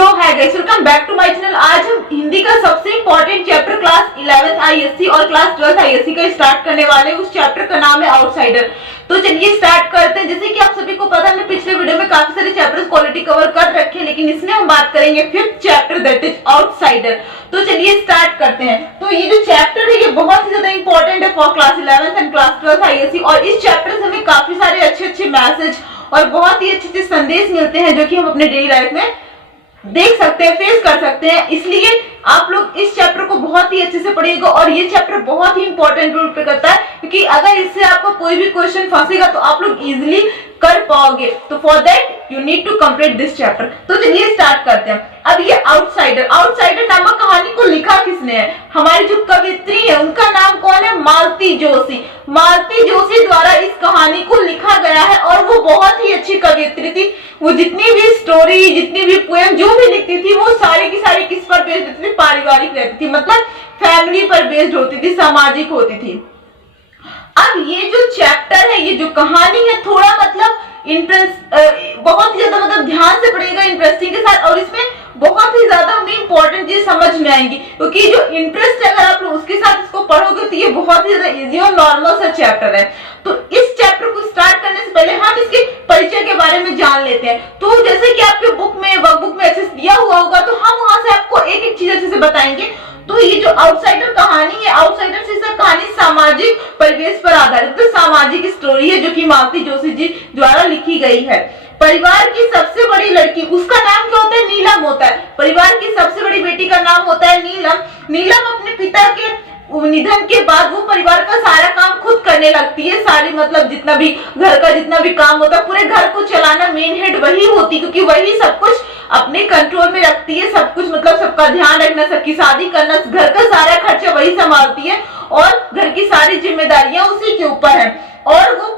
So hi guys, welcome back to my channel. आज हम हिंदी का सबसे important chapter class 11th ISC और क्लास 12th आईएससी का स्टार्ट करने वाले हैं। उस चैप्टर का नाम है आउटसाइडर। तो चलिए स्टार्ट करते हैं। जैसे कि आप सभी को पता है, हमने पिछले वीडियो में काफी सारे चैप्टर्स क्वालिटी कवर कर रखे हैं, लेकिन इसमें हम बात करेंगे 5th chapter, that is outsider. तो चलिए स्टार्ट करते हैं। तो ये जो चैप्टर है ये बहुत ही ज्यादा इंपॉर्टेंट है for class 11th and class 12th ISC, और इस चैप्टर से हमें काफी सारे अच्छे मैसेज और बहुत ही अच्छे संदेश मिलते हैं जो कि हम अपने डेली लाइफ में देख सकते हैं, फेस कर सकते हैं। इसलिए आप लोग इस चैप्टर को बहुत ही अच्छे से पढ़िएगा, और ये चैप्टर बहुत ही इंपॉर्टेंट रोल प्ले करता है, क्योंकि अगर इससे आपका कोई भी क्वेश्चन फंसेगा तो आप लोग इजीली कर पाओगे। तो for that you need to complete this chapter. तो चलिए स्टार्ट करते हैं। अब ये आउटसाइडर नामक कहानी को लिखा किसने है? हमारी जो कवित्री है उनका नाम कौन है? मालती जोशी। मालती जोशी द्वारा इस कहानी को लिखा गया है, और वो बहुत ही अच्छी कवित्री थी। वो जितनी भी स्टोरी, जितनी भी पोएम जो भी लिखती थी, वो सारी की सारी किस पर बेस्ड रहती थी? पारिवारिक रहती थी, मतलब फैमिली पर बेस्ड होती थी, सामाजिक होती थी। अब ये जो चैप्टर है, ये जो कहानी है, थोड़ा मतलब बहुत ही ज्यादा मतलब ध्यान से पढ़िएगा, इंटरेस्टिंग के साथ, और इसमें बहुत ही ज्यादा हमें इंपॉर्टेंट चीज समझ में आएंगी, क्योंकि जो इंटरेस्ट है अगर आप लोग उसके साथ इसको पढ़ोगे तो ये बहुत ही ज्यादा इजी और नॉर्मल सा चैप्टर है। तो इस चैप्टर को स्टार्ट करने से पहले हम इसके परिचय के बारे में जान लेते हैं। तो जैसे कि आपके बुक में, वर्कबुक में अच्छे से दिया हुआ होगा, तो हम वहां से आपको एक एक चीज अच्छे से बताएंगे। तो ये जो आउटसाइडर कहानी है, आउटसाइडर से कहानी सामाजिक परिवेश पर आधारित, तो सामाजिक स्टोरी है जो कि मालती जोशी जी द्वारा लिखी गई है। परिवार की सबसे बड़ी लड़की, उसका नाम क्या होता है? नीलम होता है। परिवार की सबसे बड़ी बेटी का नाम होता है नीलम। नीलम अपने पिता के निधन के बाद वो परिवार का सारा काम खुद करने लगती है। सारी मतलब जितना भी घर का जितना भी काम होता है, पूरे घर को चलाना मेन हेड वही होती, क्योंकि वही सब कुछ अपने कंट्रोल में रखती है। सब कुछ मतलब सबका ध्यान रखना, सबकी शादी करना, घर का सारा खर्चा वही संभालती है, और घर की सारी जिम्मेदारियां उसी के ऊपर है। और वो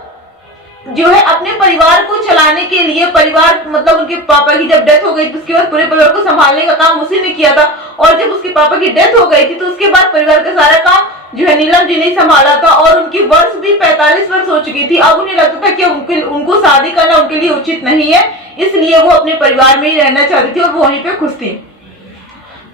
जो है अपने परिवार को चलाने के लिए, परिवार मतलब उनके पापा की जब डेथ हो गई तो उसके बाद पूरे परिवार को संभालने का काम उसी ने किया था, और जब उसके पापा की डेथ हो गई थी तो उसके बाद परिवार का सारा काम जो है नीलम जी ने संभाला था। और उनकी वर्ष भी 45 वर्ष हो चुकी थी। अब उन्हें लगता था कि उनको शादी करना उनके लिए उचित नहीं है, इसलिए वो अपने परिवार में ही रहना चाहती थी और वो वहीं पे खुश थी।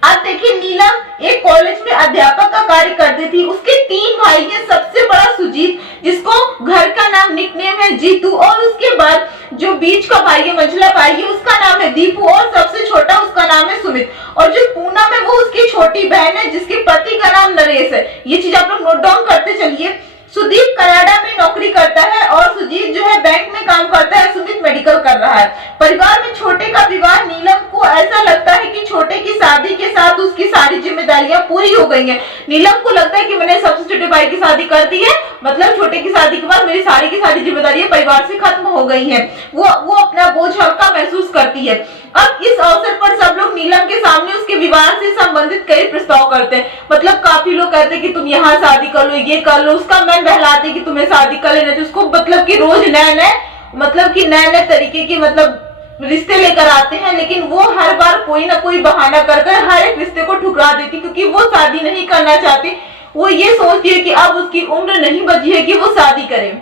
अब देखिए, नीलम एक कॉलेज में अध्यापक का कार्य करती थी। उसके 3 भाई हैं। सबसे बड़ा सुजीत, जिसको घर का नाम निकनेम है जीतू, और उसके बाद जो बीच का भाई है, मंझला भाई है, उसका नाम है दीपू, और सबसे छोटा उसका नाम है सुमित। और जो पूनम है वो उसकी छोटी बहन है, जिसके पति का नाम नरेश है। ये चीज आप लोग नोट डाउन करते चलिए। सुदीप कनाडा में नौकरी करता है, और सुजीत जो है बैंक में काम करता है, सुमित मेडिकल कर रहा है। परिवार में छोटे का विवाह, नीलम को ऐसा लगता है कि छोटे की शादी के साथ उसकी सारी जिम्मेदारियां पूरी हो गई हैं। नीलम को लगता है कि मैंने सबसे छोटे भाई की शादी कर दी है, मतलब छोटे की शादी के बाद मेरी सारी की सारी जिम्मेदारियां परिवार से खत्म हो गई हैं। वो अपना बोझ हल्का महसूस करती है। अब इस अवसर पर सब लोग नीलम के सामने उसके विवाह से संबंधित कई प्रस्ताव करते हैं। मतलब काफी लोग कहते हैं कि तुम यहाँ शादी कर लो, ये कर लो। उसका मन बहलाते कि तुम्हें शादी कर लेना चाहिए। उसको मतलब कि रोज नए तरीके के मतलब रिश्ते लेकर आते हैं, लेकिन वो हर बार कोई ना कोई बहाना कर हर एक रिश्ते को ठुकरा देती, क्योंकि वो शादी नहीं करना चाहती। वो ये सोचती है कि अब उसकी उम्र नहीं बची है कि वो शादी करे।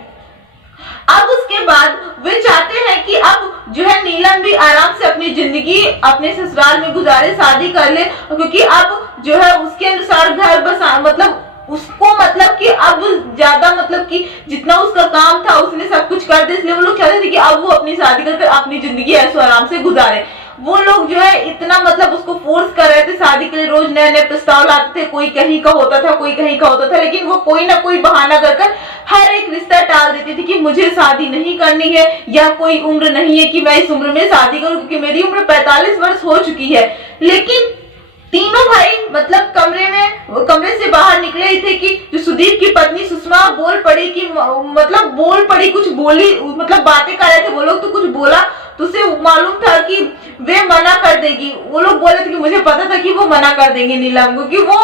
अब उसके बाद वे चाहते हैं कि अब जो है नीलम भी आराम से अपनी जिंदगी अपने ससुराल में गुजारे, शादी कर ले, क्योंकि अब जो है उसके अनुसार घर बसा मतलब उसको मतलब कि अब ज्यादा मतलब कि जितना उसका काम था उसने सब कुछ कर दिया, इसलिए वो लोग चाहते थे कि अब वो अपनी शादी करके अपनी जिंदगी ऐसे आराम से गुजारे। वो लोग जो है इतना मतलब उसको फोर्स कर रहे थे शादी के लिए, रोज नए प्रस्ताव लाते थे। कोई कहीं का होता था, कोई कहीं का होता था, लेकिन वो कोई ना कोई बहाना कर हर एक रिश्ता टाल देती थी कि मुझे शादी नहीं करनी है, या कोई उम्र नहीं है कि मैं इस उम्र में शादी करूं, क्योंकि मेरी उम्र 45 वर्ष हो चुकी है। लेकिन तीनों भाई मतलब कमरे से बाहर निकले ही थे कि जो सुदीप की पत्नी सुषमा बोल पड़ी कुछ बोली, मतलब बातें कर रहे थे वो लोग, तो कुछ बोला तो उसे मालूम था कि वे मना कर देगी। वो लोग बोले थे कि मुझे पता था कि वो मना कर देंगे नीलम को, कि वो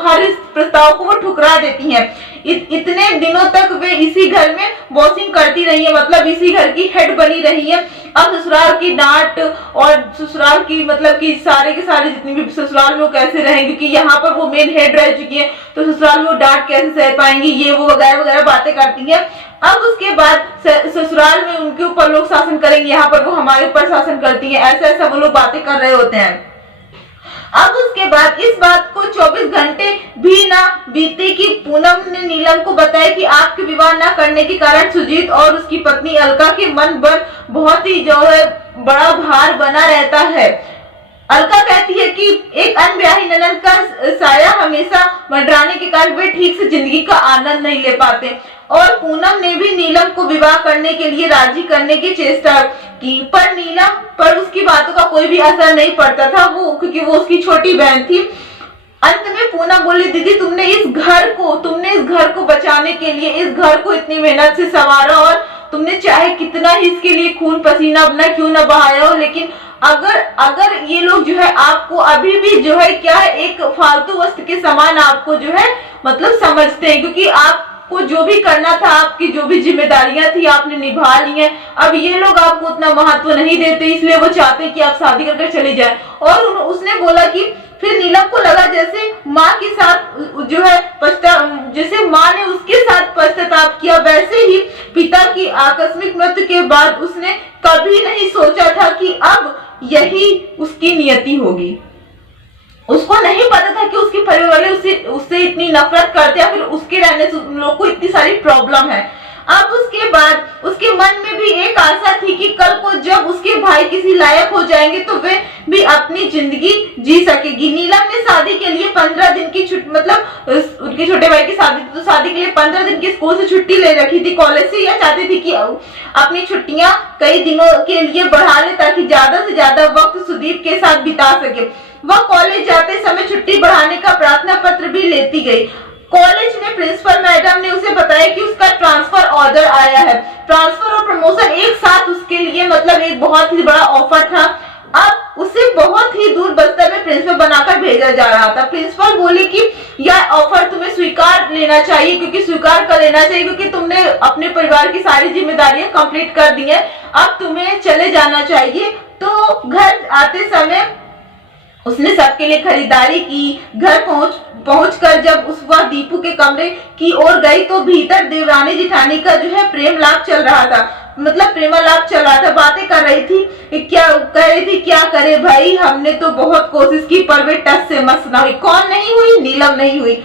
हर इस प्रस्ताव को वो ठुकरा देती हैं। इतने दिनों तक वे इसी घर में बॉसिंग करती रही है, मतलब इसी घर की हेड बनी रही है। अब ससुराल की डांट और ससुराल की मतलब कि सारे के सारे जितनी भी ससुराल में वो कैसे रहेंगे, क्योंकि यहाँ पर वो मेन हेड रह चुकी है, तो ससुराल में वो डांट कैसे सह पाएंगी, ये वो वगैरह वगैरह बातें करती है। अब उसके बाद ससुराल में उनके ऊपर लोग शासन करेंगे, यहाँ पर वो हमारे ऊपर शासन करती है, ऐसा ऐसा वो लोग बातें कर रहे होते हैं। अब उसके बाद इस बात को 24 घंटे भी ना बीते कि पूनम ने नीलम को बताया कि आपके विवाह न करने के कारण सुजीत और उसकी पत्नी अलका के मन पर बहुत ही जो है बड़ा भार बना रहता है। अलका कहती है कि एक अनब्याही ननद का साया हमेशा मंडराने के कारण वे ठीक से जिंदगी का आनंद नहीं ले पाते, और पूनम ने भी नीलम को विवाह करने के लिए राजी करने की चेष्टा की, पर नीलम पर उसकी बातों का कोई भी असर नहीं पड़ता था, वो क्योंकि वो उसकी छोटी बहन थी। अंत में पूनम बोली, दीदी तुमने इस घर को बचाने के लिए इस घर को इतनी मेहनत से संवारा, और तुमने चाहे कितना ही इसके लिए खून पसीना अपना क्यों ना बहाया हो, लेकिन अगर ये लोग जो है आपको अभी भी जो है क्या है एक फालतू वस्तु के समान आपको जो है मतलब समझते हैं, क्योंकि आपको जो भी करना था, आपकी जो भी जिम्मेदारियां थी आपने निभा ली हैं। अब ये लोग आपको उतना महत्व नहीं देते, इसलिए वो चाहते हैं कि आप शादी करके चले जाएं। और उसने बोला कि फिर नीलम को लगा जैसे माँ के साथ जो है जैसे माँ ने उसके साथ पश्चाताप किया, वैसे ही पिता की आकस्मिक मृत्यु के बाद उसने कभी नहीं सोचा था कि अब यही उसकी नियति होगी। उसको नहीं पता था कि उसके परिवार वाले उससे इतनी नफरत करते हैं, फिर उसके रहने से उन लोग को इतनी सारी प्रॉब्लम है। अब उसके बाद उसके मन में भी एक आशा थी कि कल को जब उसके भाई किसी लायक हो जाएंगे तो वे भी अपनी जिंदगी जी सकेगी। नीलम ने शादी के लिए 15 दिन की छुट्टी, मतलब उनके छोटे भाई की शादी थी, तो शादी के लिए 15 दिन की स्कूल से छुट्टी ले रखी थी कॉलेज से। यह चाहती थी कि अपनी छुट्टियां कई दिनों के लिए बढ़ा ले ताकि ज्यादा से ज्यादा वक्त सुदीप के साथ बिता सके। वह कॉलेज जाते समय छुट्टी बढ़ाने का प्रार्थना पत्र भी लेती गई। कॉलेज ने प्रिंसिपल मैडम ने उसे बताया कि उसका ट्रांसफर ऑर्डर आया है। ट्रांसफर और प्रमोशन एक साथ उसके लिए मतलब एक बहुत ही बड़ा ऑफर था। अब उसे बहुत ही दूर बस्तर में प्रिंसिपल बनाकर भेजा जा रहा था। प्रिंसिपल बोली कि यह ऑफर तुम्हें स्वीकार लेना चाहिए, क्योंकि स्वीकार कर लेना चाहिए क्योंकि तुमने अपने परिवार की सारी जिम्मेदारियां कंप्लीट कर दी है, अब तुम्हें चले जाना चाहिए। तो घर आते समय उसने सबके लिए खरीदारी की। घर पहुंचकर जब वह दीपू के कमरे की ओर गई तो भीतर देवरानी जिठानी का जो है प्रेम लाभ चल रहा था, मतलब प्रेमालाप चल रहा था। बातें कर रही थी, क्या कह रही थी, क्या करे भाई, हमने तो बहुत कोशिश की पर वे टस से मस ना हुई। कौन नहीं हुई? नीलम नहीं हुई।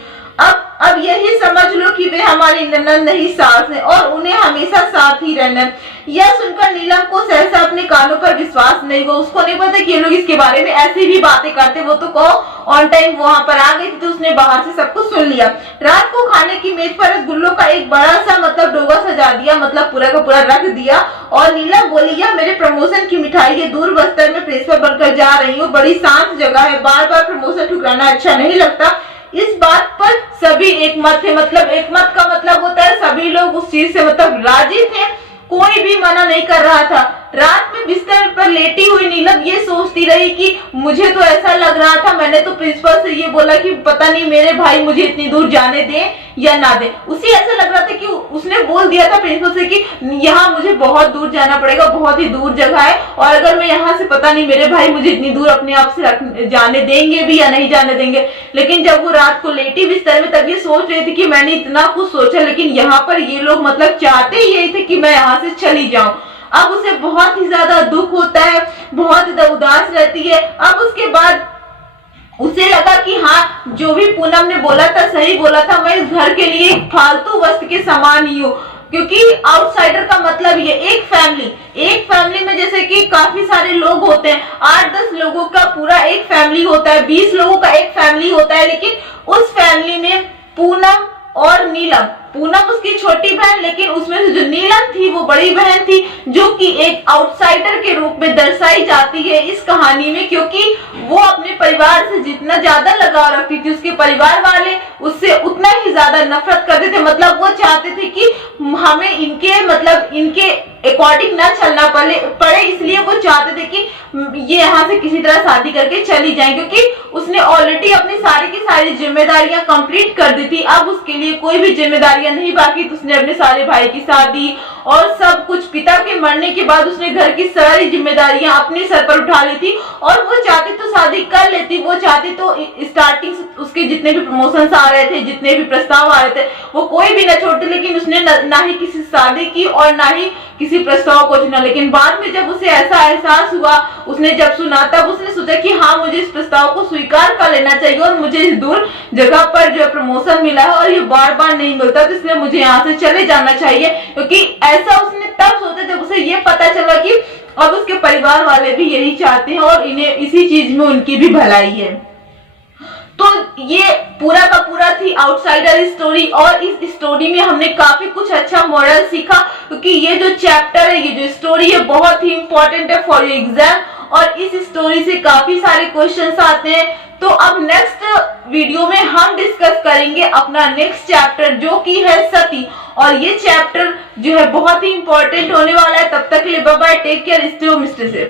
अब यही समझ लो कि वे हमारी ननद नहीं सास है और उन्हें हमेशा साथ ही रहना है। यह सुनकर नीलम को सहसा अपने कानों पर विश्वास नहीं हुआ। उसको नहीं पता कि ये लोग इसके बारे में ऐसी भी बातें करते। वो तो कहो ऑन टाइम वहां पर आ गई थी तो उसने बाहर से सब कुछ सुन लिया। रात को खाने की मेज पर रसगुल्लों का एक बड़ा सा मतलब डोगा सजा दिया, मतलब पूरा का पूरा रख दिया। और नीलम बोली, यह मेरे प्रमोशन की मिठाई है, दूर बस्तर में प्रिंसिपल बनकर जा रही हूँ, बड़ी शांत जगह है, बार बार प्रमोशन ठुकराना अच्छा नहीं लगता। इस बात पर सभी एक मत थे, मतलब एक मत का मतलब होता है सभी लोग उस चीज से मतलब राजी थे, कोई भी मना नहीं कर रहा था। रात में बिस्तर पर लेटी हुई नीलम ये सोचती रही कि मुझे तो ऐसा लग रहा था, मैंने तो प्रिंसिपल से ये बोला कि पता नहीं मेरे भाई मुझे इतनी दूर जाने दें या ना दें। उसे ऐसा लग रहा था कि उसने बोल दिया था प्रिंसिपल से कि यहाँ मुझे बहुत दूर जाना पड़ेगा, बहुत ही दूर जगह है, और अगर मैं यहाँ से पता नहीं मेरे भाई मुझे इतनी दूर अपने आप से जाने देंगे भी या नहीं जाने देंगे। लेकिन जब वो रात को लेटी बिस्तर में तब ये सोच रही थी कि मैंने इतना कुछ सोचा, लेकिन यहाँ पर ये लोग मतलब चाहते ही यही थे कि मैं यहाँ से चली जाऊं। अब उसे बहुत ही ज्यादा दुख होता है, बहुत ज्यादा उदास रहती है। अब उसके बाद उसे लगा कि हाँ, जो भी पूनम ने बोला था सही बोला था, मैं इस घर के लिए एक फालतू वस्तु के समान ही हूँ। क्योंकि आउटसाइडर का मतलब ये एक फैमिली में जैसे कि काफी सारे लोग होते हैं, 8-10 लोगों का पूरा एक फैमिली होता है, 20 लोगों का एक फैमिली होता है, लेकिन उस फैमिली में पूनम और नीलम, पूनम उसकी छोटी बहन, लेकिन उसमें से जो नीलम थी वो बड़ी बहन थी, जो कि एक आउटसाइडर के रूप में दर्शाई जाती है इस कहानी में। क्योंकि वो अपने परिवार से जितना ज्यादा लगाव रखती थी, उसके परिवार वाले उससे उतना ही ज्यादा नफरत करते थे। मतलब वो चाहते थे कि हमें इनके अकॉर्डिंग ना चलना पड़े, इसलिए वो चाहते थे कि ये यहाँ से किसी तरह शादी करके चली जाए, क्योंकि उसने ऑलरेडी अपनी सारी की सारी जिम्मेदारियां कंप्लीट कर दी थी। अब उसके लिए कोई भी जिम्मेदारियां नहीं बाकी, तो उसने अपने सारे भाई की शादी और सब कुछ, पिता के मरने के बाद उसने घर की सारी जिम्मेदारियां अपने सर पर उठा ली थी। और वो चाहती तो शादी कर लेती, थी वो चाहती तो स्टार्टिंग उसके जितने भी प्रमोशंस आ रहे थे, जितने भी प्रस्ताव आ रहे थे, वो कोई भी न छोड़ते, लेकिन उसने ना ही किसी शादी की और ना ही किसी प्रस्ताव को चुना। लेकिन बाद में जब उसे ऐसा एहसास हुआ, उसने जब सुना, तब उसने सोचा कि हाँ, मुझे इस प्रस्ताव को स्वीकार कर लेना चाहिए और मुझे इस दूर जगह पर जो प्रमोशन मिला है और ये बार बार नहीं मिलता, तो इसलिए मुझे यहाँ से चले जाना चाहिए। क्योंकि ऐसा उसने तब सोचा जब उसे ये पता चला कि अब उसके परिवार वाले भी यही चाहते हैं और इन्हें इसी चीज में उनकी भी भलाई है। तो ये पूरा का पूरा थी आउटसाइडर स्टोरी, और इस स्टोरी में हमने काफी कुछ अच्छा मॉरल सीखा, क्योंकि ये जो चैप्टर है, ये जो स्टोरी है, बहुत ही इंपॉर्टेंट है फॉर योर एग्जाम, और इस स्टोरी से काफी सारे क्वेश्चंस आते हैं। तो अब नेक्स्ट वीडियो में हम डिस्कस करेंगे अपना नेक्स्ट चैप्टर, जो कि है सती, और ये चैप्टर जो है बहुत ही इंपॉर्टेंट होने वाला है। तब तक के लिए bye bye, take care, stay home, stay safe.